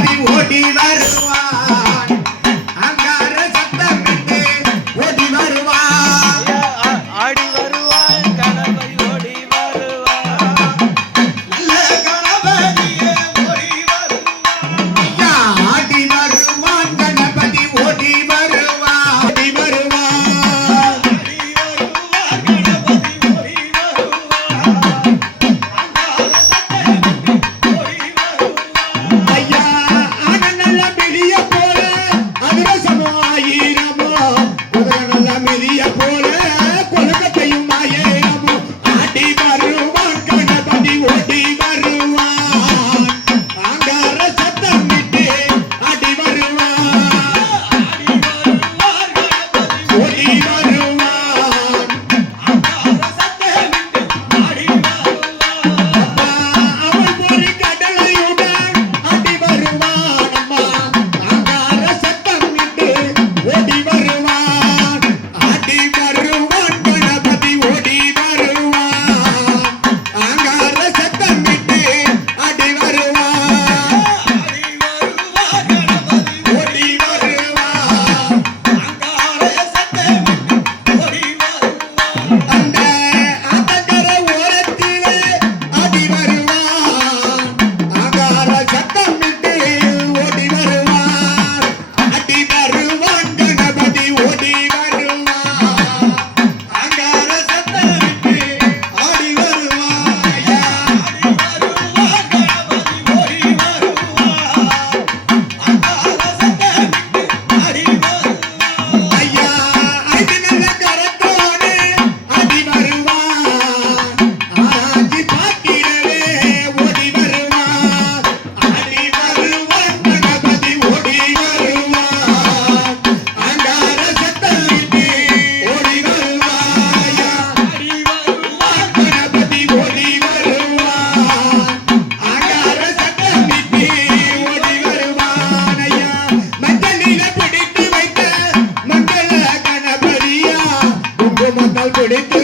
ஓடி ஓடி வருவான். Excelente